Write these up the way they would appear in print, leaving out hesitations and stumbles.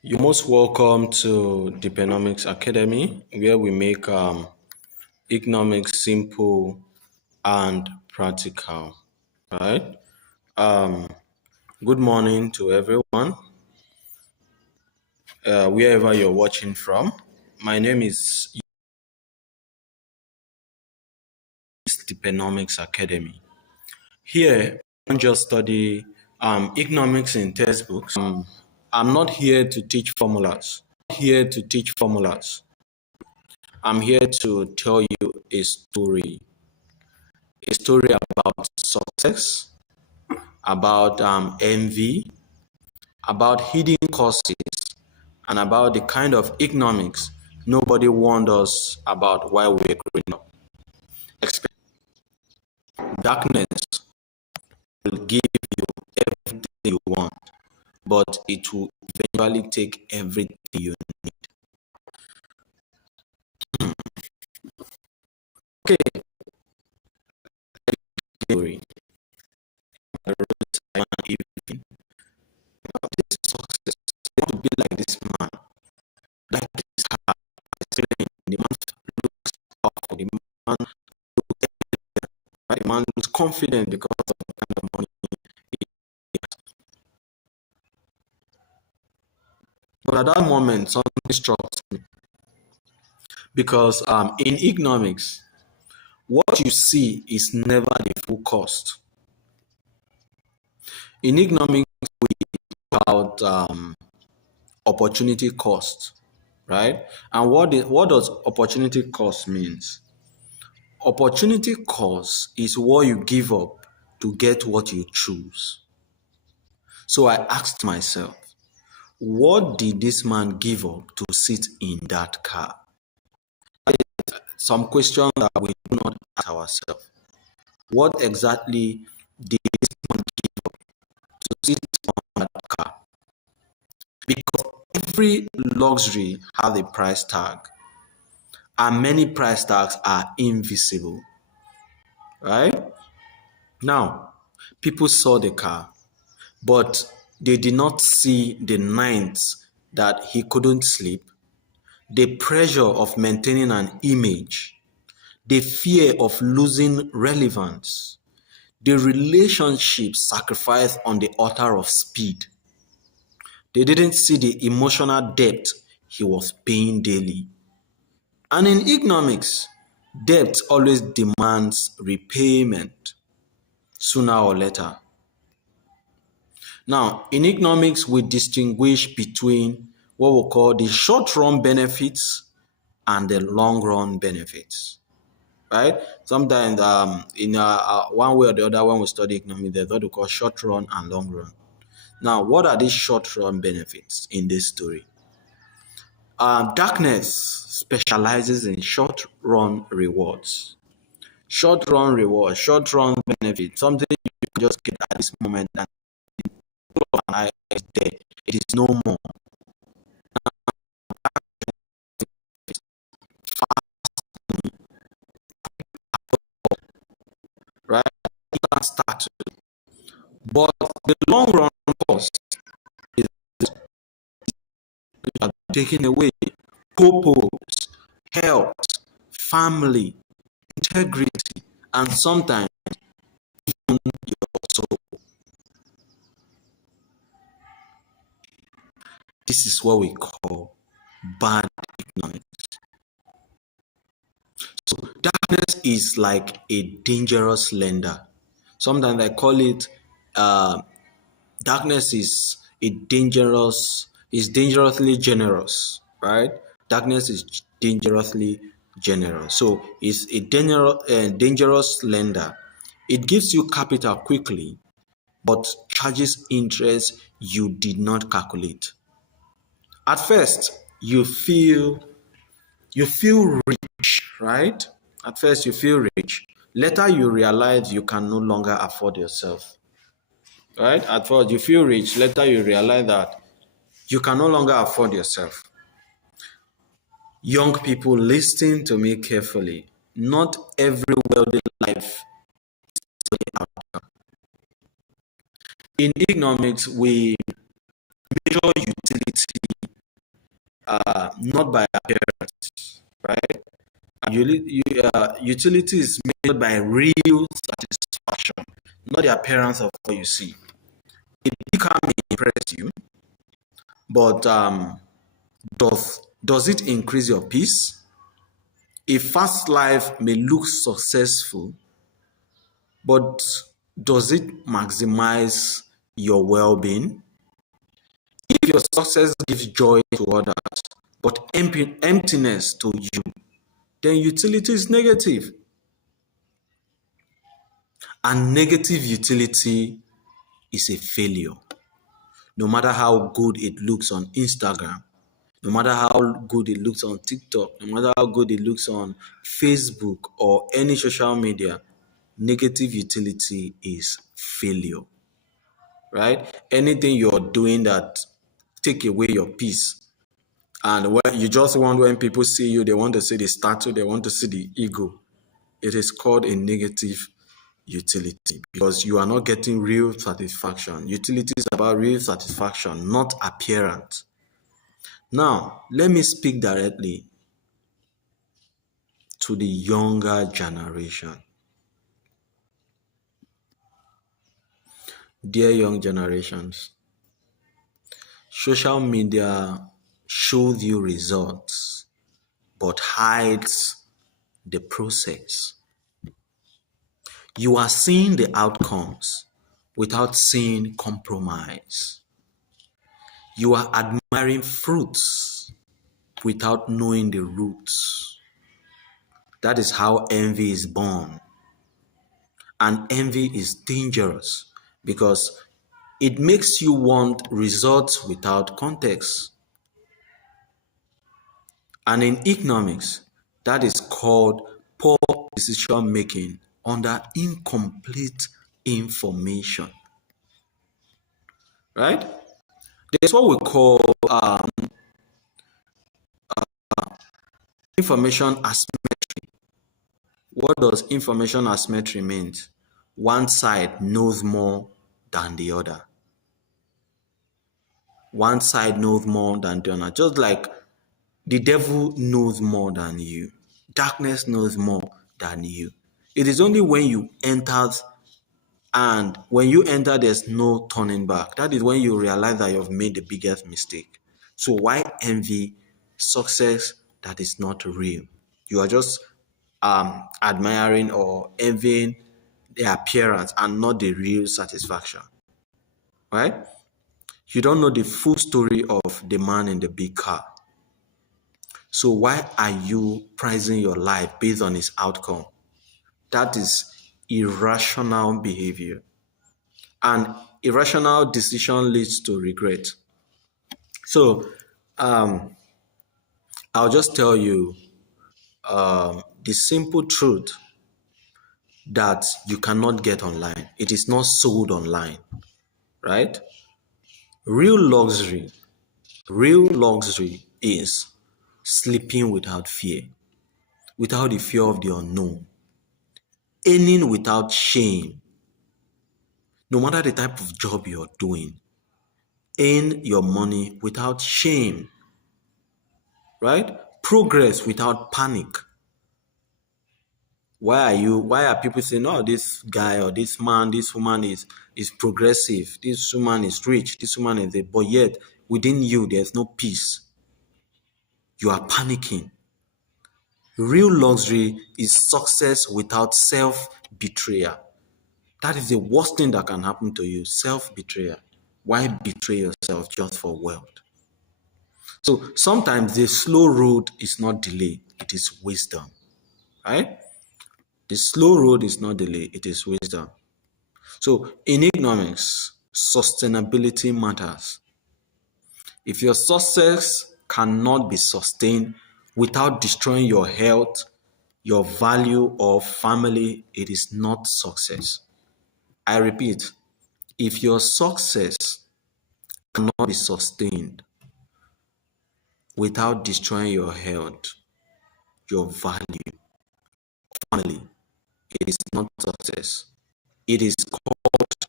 You're most welcome to Dpenomics Academy, where we make economics simple and practical. Right? Um, Good morning to everyone, wherever you're watching from. My name is Dpenomics Academy. Here, I don't just study economics in textbooks. I'm not here to teach formulas. I'm here to tell you a story about success, about envy, about hidden causes, and about the kind of economics nobody warned us about while we were growing up. Darkness will give you everything you want, but it will eventually take everything you need. Okay, story. I wrote one evening. This success, I want to be like this man, like this guy. The man looks powerful. The man looks right? The man looks confident because of the kind of money he has. But at that moment, something struck me because in economics, what you see is never the full cost. In economics, we talk about opportunity cost, right? And what does opportunity cost means? Opportunity cost is what you give up to get what you choose. So I asked myself, what did this man give up to sit in that car? Some questions that we do not ask ourselves. What exactly did this man give up to sit on that car? Because every luxury has a price tag, and many price tags are invisible, right? Now, people saw the car, but they did not see the nights that he couldn't sleep, the pressure of maintaining an image, the fear of losing relevance, the relationship sacrificed on the altar of speed. They didn't see the emotional debt he was paying daily. And in economics, debt always demands repayment sooner or later. Now, in economics, we distinguish between what we call the short-run benefits and the long-run benefits, right? Sometimes in one way or the other, when we study economics, there's what we call short-run and long-run. Now, what are these short-run benefits in this story? Darkness specializes in short-run rewards. Short-run rewards, short-run benefits, something you can just get at this moment and an eye is dead. It is no more. Right? You can start to. But the long run cost is taking away purpose, health, family, integrity, and sometimes even your soul. This is what we call bad economics. So darkness is like a dangerous lender. Sometimes I call it darkness is dangerously generous, right? Darkness is dangerously generous. So it's a dangerous lender. It gives you capital quickly, but charges interest you did not calculate. At first, you feel rich, right? At first, you feel rich. Later, you realize you can no longer afford yourself. Right? At first, you feel rich. Later, you realize that you can no longer afford yourself. Young people, listen to me carefully. Not every wealthy life is the outcome. In economics, we measure utility not by appearance, right? Utility is measured by real satisfaction, not the appearance of what you see. A big car may impress you, but does it increase your peace? A fast life may look successful, but does it maximize your well-being? If your success gives joy to others, but emptiness to you, then utility is negative. And negative utility is a failure. No matter how good it looks on Instagram, no matter how good it looks on TikTok, no matter how good it looks on Facebook or any social media, negative utility is failure, right? Anything you're doing that take away your peace, and when you just want, when people see you, they want to see the statue, they want to see the ego. It is called a negative utility because you are not getting real satisfaction. Utility is about real satisfaction, not appearance. Now, let me speak directly to the younger generation. Dear young generations, social media shows you results but hides the process. You are seeing the outcomes without seeing compromise. You are admiring fruits without knowing the roots. That is how envy is born. And envy is dangerous because it makes you want results without context. And in economics, that is called poor decision making under incomplete information. Right? There's what we call information asymmetry. What does information asymmetry mean? One side knows more than the other. One side knows more than the other. Just like the devil knows more than you. Darkness knows more than you. It is only when you enter, and when you enter, there's no turning back. That is when you realize that you've made the biggest mistake. So why envy success that is not real? You are just admiring or envying the appearance and not the real satisfaction, right? You don't know the full story of the man in the big car. So why are you pricing your life based on its outcome? That is irrational behavior. And irrational decision leads to regret. So I'll just tell you the simple truth that you cannot get online. It is not sold online, right? Real luxury is sleeping without fear, without the fear of the unknown, earning without shame, no matter the type of job you're doing, earn your money without shame, right? Progress without panic. Why are people saying, oh, this guy or this man, this woman is progressive, this woman is rich, this woman is but yet within you there's no peace. You are panicking. Real luxury is success without self-betrayal. That is the worst thing that can happen to you, self-betrayal. Why betray yourself just for wealth? So sometimes the slow road is not delay, it is wisdom, right? The slow road is not delay, it is wisdom. So in economics, sustainability matters. If your success cannot be sustained without destroying your health, your value, or family, it is not success. I repeat, if your success cannot be sustained without destroying your health, your value, family, it is not success. It is called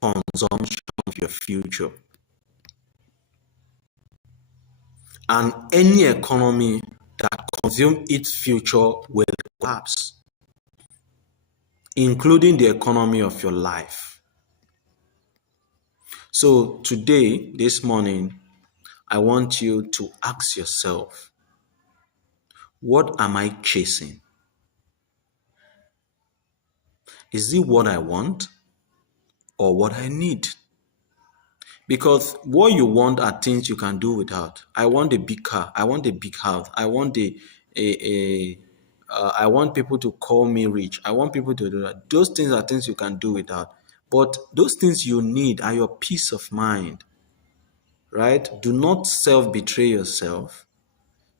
consumption of your future. And any economy that consumes its future will collapse, including the economy of your life. So today, this morning, I want you to ask yourself, what am I chasing? Is it what I want or what I need? Because what you want are things you can do without. I want a big car. I want a big house. I want I want people to call me rich. I want people to do that. Those things are things you can do without. But those things you need are your peace of mind, right? Do not self-betray yourself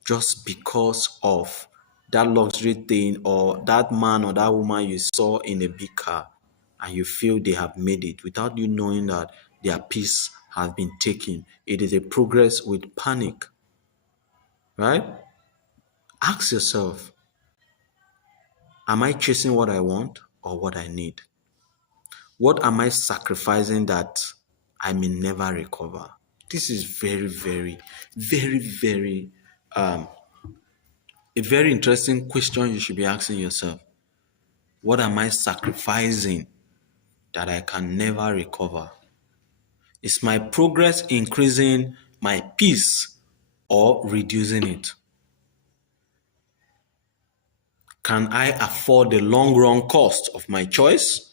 just because of that luxury thing or that man or that woman you saw in a big car and you feel they have made it without you knowing that their peace has been taken. It is a progress with panic, right? Ask yourself, am I chasing what I want or what I need? What am I sacrificing that I may never recover? This is very, very, very, very, a very interesting question you should be asking yourself. What am I sacrificing that I can never recover? Is my progress increasing my peace or reducing it? Can I afford the long run cost of my choice?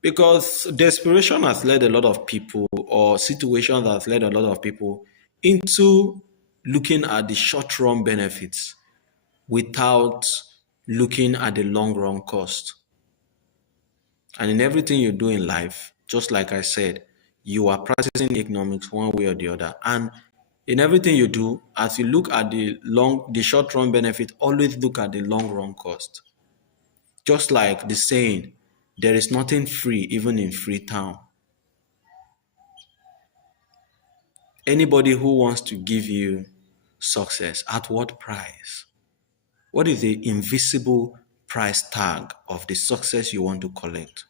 Because desperation has led a lot of people, or situations has led a lot of people into looking at the short run benefits without looking at the long run cost. And in everything you do in life, just like I said, you are practicing economics one way or the other. And in everything you do, as you look at the short run benefit, always look at the long run cost. Just like the saying, there is nothing free, even in Freetown. Anybody who wants to give you success, at what price? What is the invisible price tag of the success you want to collect?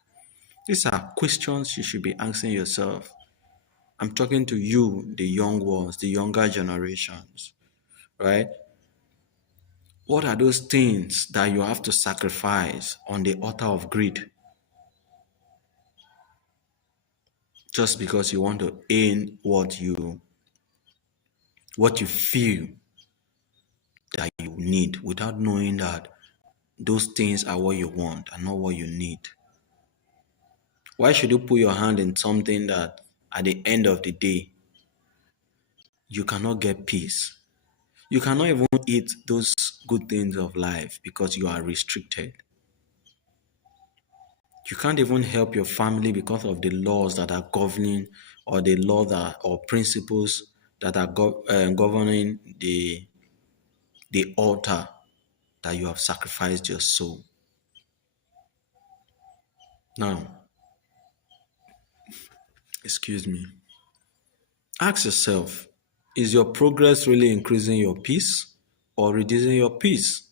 These are questions you should be asking yourself. I'm talking to you, the young ones, the younger generations, right? What are those things that you have to sacrifice on the altar of greed just because you want to earn what you feel that you need without knowing that those things are what you want and not what you need? Why should you put your hand in something that at the end of the day you cannot get peace? You cannot even eat those good things of life because you are restricted. You can't even help your family because of the laws that are governing, or the law that or principles that are governing the altar that you have sacrificed your soul. Now, excuse me. Ask yourself, is your progress really increasing your peace or reducing your peace?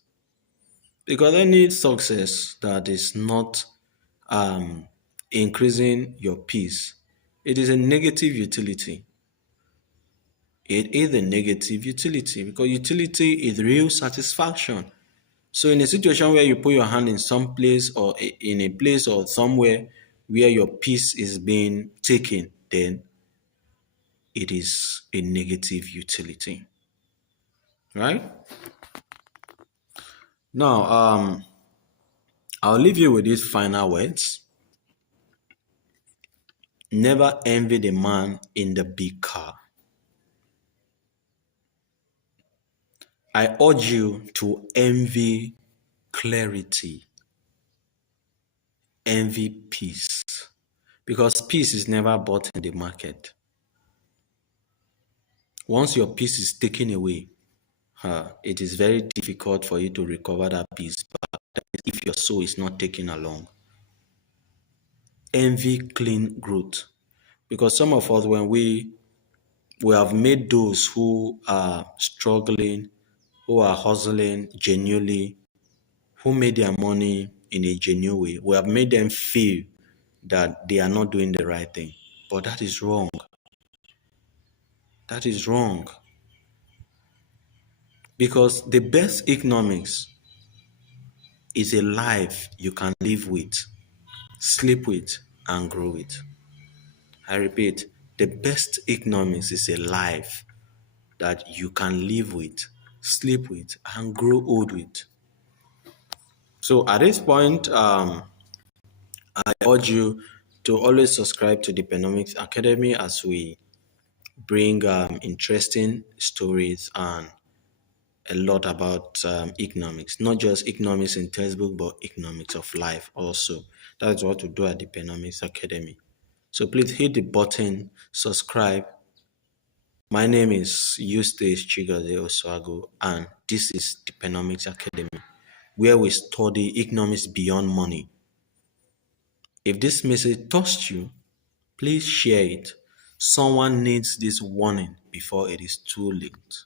Because any success that is not um, increasing your peace, it is a negative utility. It is a negative utility because utility is real satisfaction. So in a situation where you put your hand in some place or in a place or somewhere where your peace is being taken, then it is a negative utility. Right? Now, I'll leave you with these final words. Never envy the man in the big car. I urge you to envy clarity, envy peace, because peace is never bought in the market. Once your peace is taken away, it is very difficult for you to recover that peace if your soul is not taken along. Envy clean growth, because some of us, when we have made those who are struggling, who are hustling genuinely, who made their money in a genuine way, we have made them feel that they are not doing the right thing. But that is wrong. That is wrong. Because the best economics is a life you can live with, sleep with, and grow with. I repeat, the best economics is a life that you can live with, sleep with, and grow old with. So at this point, I urge you to always subscribe to the Dpenomics Academy as we bring interesting stories and a lot about economics, not just economics in textbook, but economics of life also. That's what we do at the Dpenomics Academy. So please hit the button, subscribe. My name is Eustace Chigozie Oswago, and this is the Dpenomics Academy, where we study economics beyond money. If this message touched you, please share it. Someone needs this warning before it is too late.